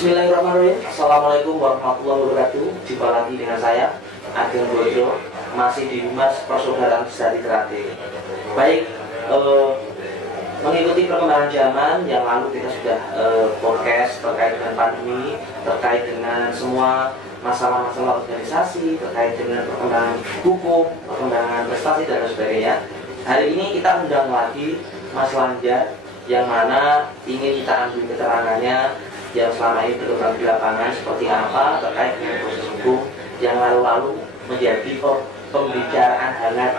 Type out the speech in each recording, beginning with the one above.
Bismillahirrahmanirrahim. Assalamualaikum warahmatullahi wabarakatuh. Jumpa lagi dengan saya Ageng Bojo, masih di Humas Persaudaraan Sejati Terate. Baik, mengikuti perkembangan zaman yang lalu kita sudah podcast terkait dengan pandemi, terkait dengan semua masalah-masalah organisasi, terkait dengan perkembangan hukum, perkembangan prestasi dan sebagainya. Hari ini kita undang lagi Mas Lanjar, yang mana ingin kita ambil keterangannya yang selama ini berkembang di lapangan seperti apa terkait dengan proses hukum yang lalu-lalu menjadi pembicaraan hangat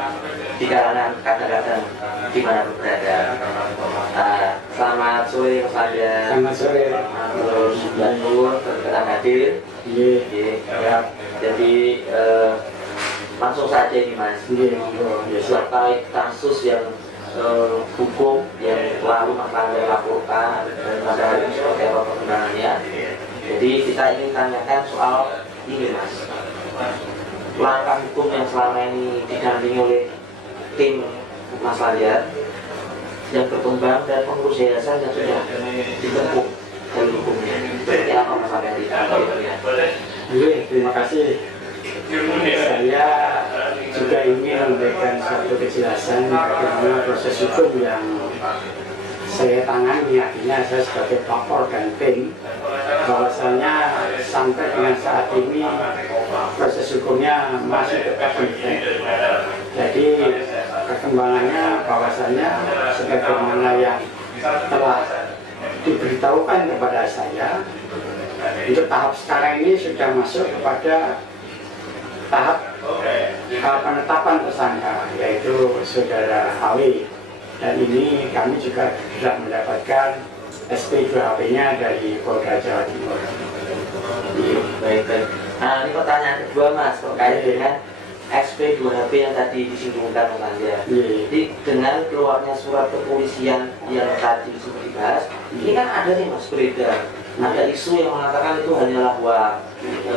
di kalangan kadang-kadang di mana berada. Selamat sore Mas Lanjar. Selamat sore. Terus Nur berkenan hadir. Iya. Jadi langsung saja ini Mas. Terkait kasus yang hukum yang lalu Mas Lanjar laporkan dan pada hari ini seperti apa perkembangannya. Jadi kita ingin tanyakan soal ini Mas, langkah hukum yang selama ini didampingi oleh tim Mas Lanjar yang berkembang dan pengurus yayasan yang sudah ditempuh jalur hukumnya. Seperti apa Mas Lanjar? Terima kasih. Saya juga ingin memberikan suatu kejelasan bagaimana proses hukum yang saya tangani. Artinya saya sebagai pelapor dan tim, bahwasanya sampai dengan saat ini proses hukumnya masih tetap penting. Jadi perkembangannya bahwasanya sebagaimana yang telah diberitahukan kepada saya, untuk tahap sekarang ini sudah masuk kepada tahap penetapan tersangka, yaitu saudara HW, dan ini kami juga sudah mendapatkan SP2HP-nya dari Polda Jawa Timur. Baik. Nah, ini pertanyaan kedua Mas terkait dengan SP2HP yang tadi disinggungkan Mas Lanjar. Jadi dengan keluarnya surat kepolisian yang tadi sudah dibahas, ini kan ada nih Mas beredar, ada isu yang mengatakan itu hanyalah hoax,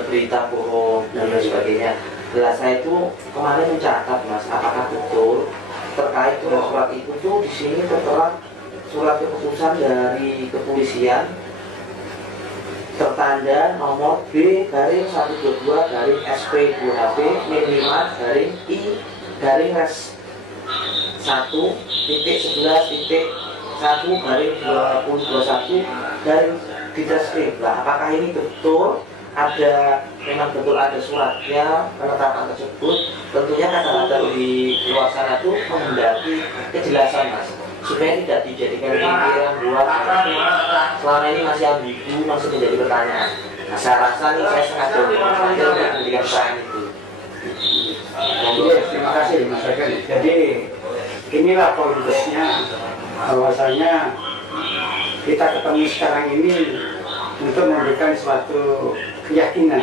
berita bohong dan lain sebagainya. Jelas saya itu kemarin mencatat Mas, apakah betul terkait dengan surat itu tuh di sini tertera surat keputusan dari kepolisian tertanda nomor B/122 SP2HP -5/I/res 1.11.1/2021 dari Ditreskrim. Nah, apakah ini betul? Memang betul ada suratnya penetapan tersebut? Tentunya kata-kata di luar sana itu menghendaki kejelasan Mas, supaya tidak dijadikan pikiran buat selama ini masih ambigu, masih menjadi pertanyaan. Nah, saya rasa nih saya sengaja memberikan pertanyaan itu. Terima kasih Mas Ageng. Jadi inilah politisnya, bahwasanya kita ketemu sekarang ini untuk memberikan suatu keyakinan,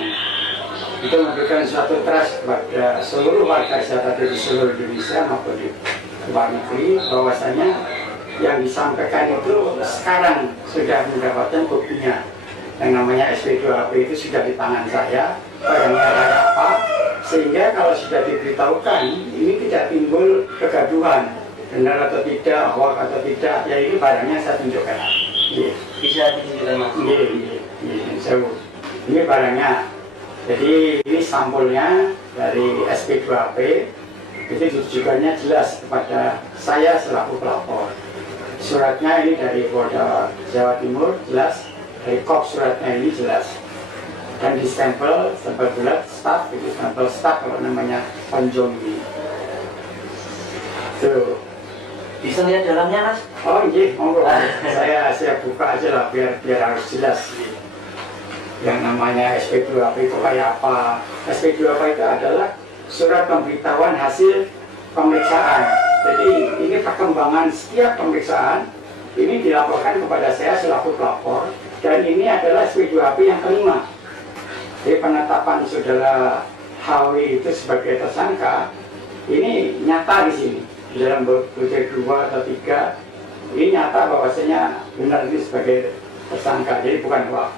untuk memberikan suatu trust kepada seluruh warga Jakarta di seluruh Indonesia maupun di luar negeri, bahwasanya yang disampaikan itu sekarang sudah mendapatkan buktinya. Yang namanya SP2HP itu sudah di tangan saya, barangnya ada apa, sehingga kalau sudah diberitahukan ini tidak timbul kegaduhan, benar atau tidak, hoax atau tidak, ya ini barangnya saya tunjukkan. Bisa ditunjukkan Mas? Ini barangnya. Jadi ini sampulnya dari SP2HP, itu ditujukannya jelas kepada saya selaku pelapor. Suratnya ini dari Polda Jawa Timur jelas, dari kop suratnya ini jelas, dan di stempel bulat staf, itu stempel staf kalau namanya Panjong ini. Tuh. Bisa lihat dalamnya Mas? Oh iya, monggo. saya buka aja lah biar harus jelas. Yang namanya SP2HP itu kayak apa? SP2HP itu adalah surat pemberitahuan hasil pemeriksaan. Jadi ini perkembangan setiap pemeriksaan ini dilaporkan kepada saya selaku pelapor, dan ini adalah SP2HP yang kelima. Jadi penetapan saudara HW itu sebagai tersangka ini nyata di sini. Di dalam butir 2 atau 3 ini nyata bahwasanya benar ini sebagai tersangka, jadi bukan hoax.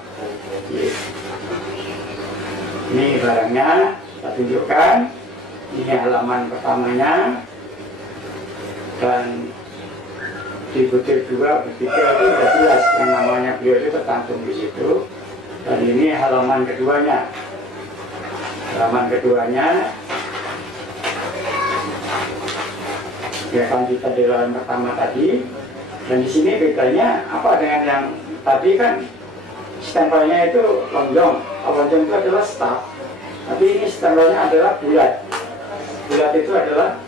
Ini barangnya kita tunjukkan, ini halaman pertamanya, dan di butir 2, butir 3 itu sudah jelas yang namanya beliau itu tercantum di situ. Dan ini halaman keduanya. Halaman keduanya, ya kan kita di halaman pertama tadi. Dan di sini bedanya apa dengan yang tadi kan stempelnya itu lonjong. Lonjong itu adalah staff, tapi ini stempelnya adalah bulat. Bulat itu adalah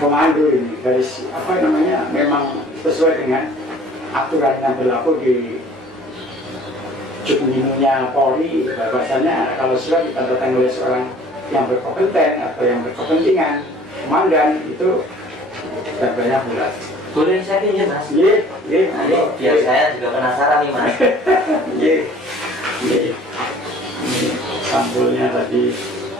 pemandu ini, garis apa namanya, memang sesuai dengan aturan yang berlaku di Jumdinunya Polri, bahwasanya kalau sudah ditandatangani oleh seorang yang berkompeten atau yang berkepentingan, komandan, itu stempelnya bulat. Boleh saya pinjam mas? Iya, iya, iya. Biar saya juga penasaran nih mas. Iya, iya. Ini sampulnya tadi.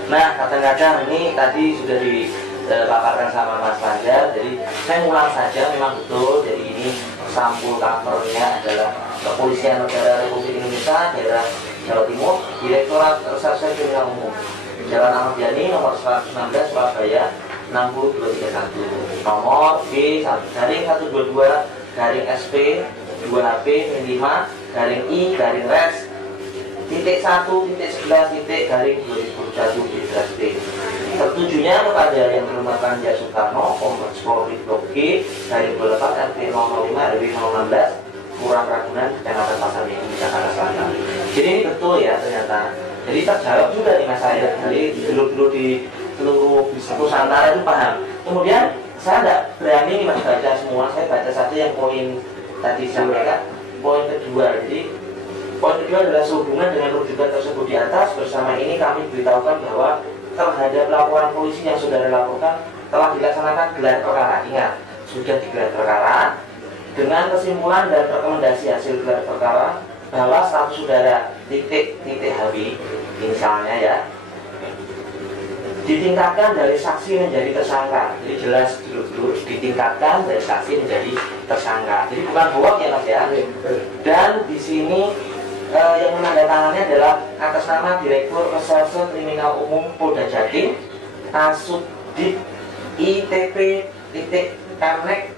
Nah, kadang-kadang ini tadi sudah dipaparkan sama Mas Fajar, jadi saya ulang saja, memang betul. Jadi ini sampul covernya adalah Kepolisian Negara Republik Indonesia, daerah Jawa Timur, Direktorat Reserse Kriminal Umum, Jalan Ahmad Yani, nomor 116, Surabaya, 60231, nomor B1-122-SP 2HP 5 I res titik 1.11.2021 tertujunya kepada yang berhormatan J. Soekarno, Kompleks Polri Blok G, garing 28 RT 005 RW 016 Kurang Ragunan, Kecamatan Pasar Minggu, Jakarta Selatan. Jadi ini betul ya ternyata. Jadi terjawab juga nih Mas saya. Jadi dulu di seluruh Nusantara itu paham. Kemudian saya tidak berani nih Mas baca semua. Saya baca saja yang poin tadi sampaikan. Poin kedua. Jadi poin kedua adalah sehubungan dengan rujukan tersebut di atas. Bersama ini kami beritahukan bahwa terhadap laporan polisi yang saudara laporkan telah dilaksanakan gelar perkara. Ingat, sudah digelar perkara. Dengan kesimpulan dan rekomendasi hasil gelar perkara bahwa status saudara titik HW misalnya ya ditingkatkan dari saksi menjadi tersangka. Jadi jelas dulu ditingkatkan dari saksi menjadi tersangka. Jadi bukan hoax ya Mas ya. Dan di sini yang menandatangannya adalah atas nama Direktur Reserse Kriminal Umum Polda Jatim, Kasubdit ITP Karnek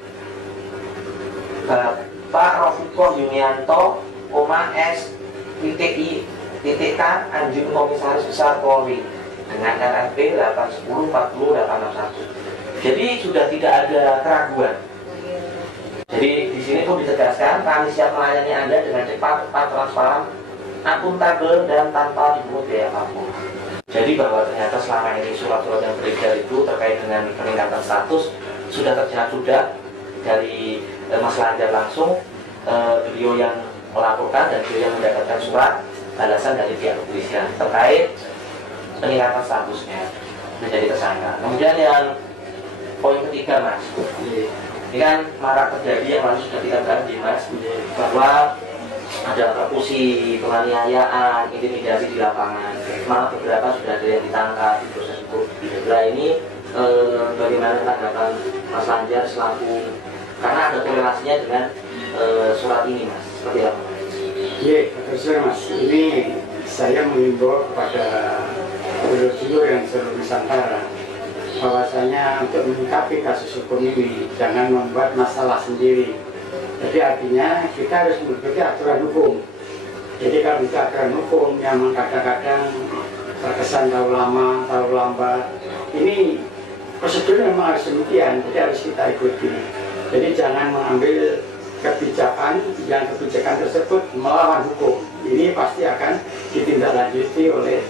Bapak Rofiko Yumianto, S.I.K. Anjing Komisaris Besar Polri dengan RFP 81040-861. Jadi sudah tidak ada keraguan. Jadi di sini pun ditegaskan kami siap melayani Anda dengan cepat, transparan, akuntabel dan tanpa dipungut biaya apapun. Jadi bahwa ternyata selama ini surat-surat yang beredar itu terkait dengan peningkatan status sudah terjadi dari Mas Lanjar langsung, beliau yang melaporkan dan beliau yang mendapatkan surat balasan dari pihak kepolisian terkait peningkatan statusnya menjadi tersangka. Kemudian yang poin ketiga Mas, ini kan marak terjadi yang lalu sudah kita bahas Mas, bahwa ada persekusi, penganiayaan, intimidasi di lapangan. Malah beberapa sudah ada yang ditangkap di proses hukum. Nah ini bagaimana tanggapan Mas Lanjar selaku, karena ada korelasinya dengan surat ini Mas, seperti apa? Iya, betul Mas. Ini saya mengimbau kepada dulur-dulur yang seluruh Nusantara bahwasanya untuk menyikapi kasus hukum ini jangan membuat masalah sendiri. Jadi artinya kita harus mengikuti aturan hukum. Jadi kalau itu aturan hukum yang kadang-kadang terkesan tahu lama, tahu lambat, ini prosedur memang harus demikian, jadi harus kita ikuti. Jadi jangan mengambil kebijakan yang kebijakan tersebut melawan hukum. Ini pasti akan ditindaklanjuti oleh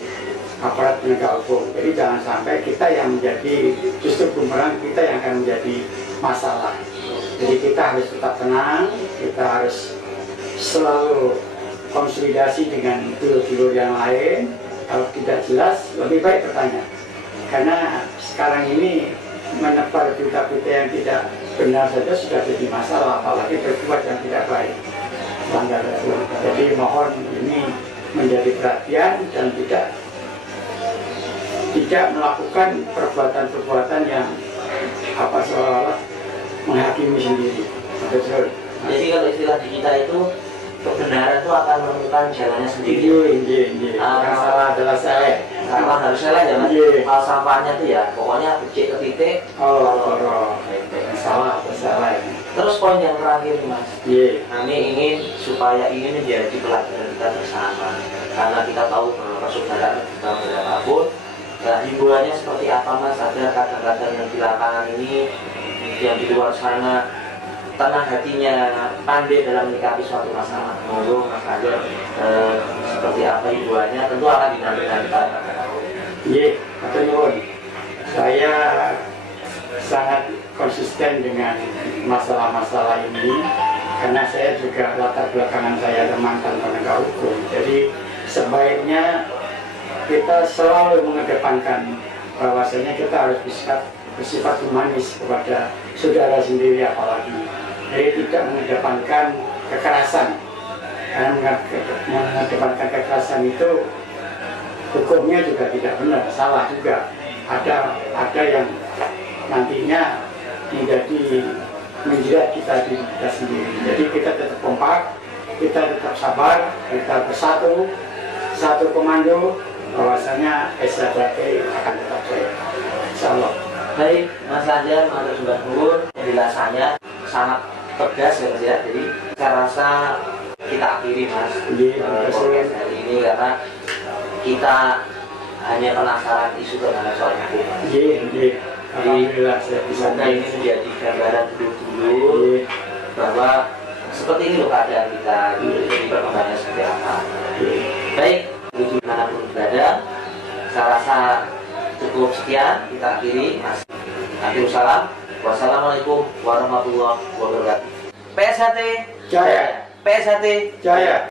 aparat penegak hukum. Jadi jangan sampai kita yang menjadi justru bumerang, kita yang akan menjadi masalah. Jadi kita harus tetap tenang, kita harus selalu konsolidasi dengan dulur-dulur yang lain. Kalau tidak jelas, lebih baik bertanya. Karena sekarang ini menebar berita-berita yang tidak benar saja sudah jadi masalah, apalagi berbuat yang tidak baik. Melanggar hukum. Jadi mohon ini menjadi perhatian dan tidak melakukan perbuatan-perbuatan yang seolah-olah menghakimi sendiri. Betul. Jadi kalau istilah di kita itu kebenaran itu akan menemukan jalannya sendiri. Salah adalah salah. Salah harus salah ya Mas. Hal sampahnya tuh ya, pokoknya becik ke titik. Salah atau salah. Terus poin yang terakhir nih, Mas, Iya. kami ingin supaya ini menjadi pelajaran kita bersama, karena kita tahu bahwa persaudaraan kita berapapun. Nah, himbauannya seperti apa, Mas? Ada kadang-kadang yang di lapangan ini, yang di luar sana, tenang hatinya, pandai dalam menyikapi suatu masalah. Monggo Mas Fajar, seperti apa himbauannya? Tentu akan dinantikan kita. Iya, betul nuwun. Saya sangat konsisten dengan masalah-masalah ini karena saya juga latar belakangan saya adalah mantan penegak hukum. Jadi sebaiknya kita selalu mengedepankan bahwasanya kita harus bersifat humanis kepada saudara sendiri apalagi. Jadi tidak mengedepankan kekerasan. Karena mengedepankan kekerasan itu hukumnya juga tidak benar, salah juga. Ada yang nantinya menjerat kita di kita sendiri. Jadi kita tetap kompak, kita tetap sabar, kita bersatu, satu komando, bahwasanya SHT akan tetap jaya. Insyaallah. Baik, Mas Fajar, Mas Sumbah Nur, penjelasannya sangat tegas ya Mas ya. Jadi saya rasa kita akhiri Mas podcast hari ini karena kita hanya penasaran isu terhadap soal hukum. Iya. Alhamdulillah saya bisa. Semoga ini menjadi gambaran dulu bahwa seperti ini loh keadaan kita, jadi perkembangannya seperti apa. Baik, menuju manapun berada, saya rasa cukup sekian, kita akhiri. Akhirussalam. Wassalamualaikum warahmatullahi wabarakatuh. PSHT Jaya. PSHT Jaya.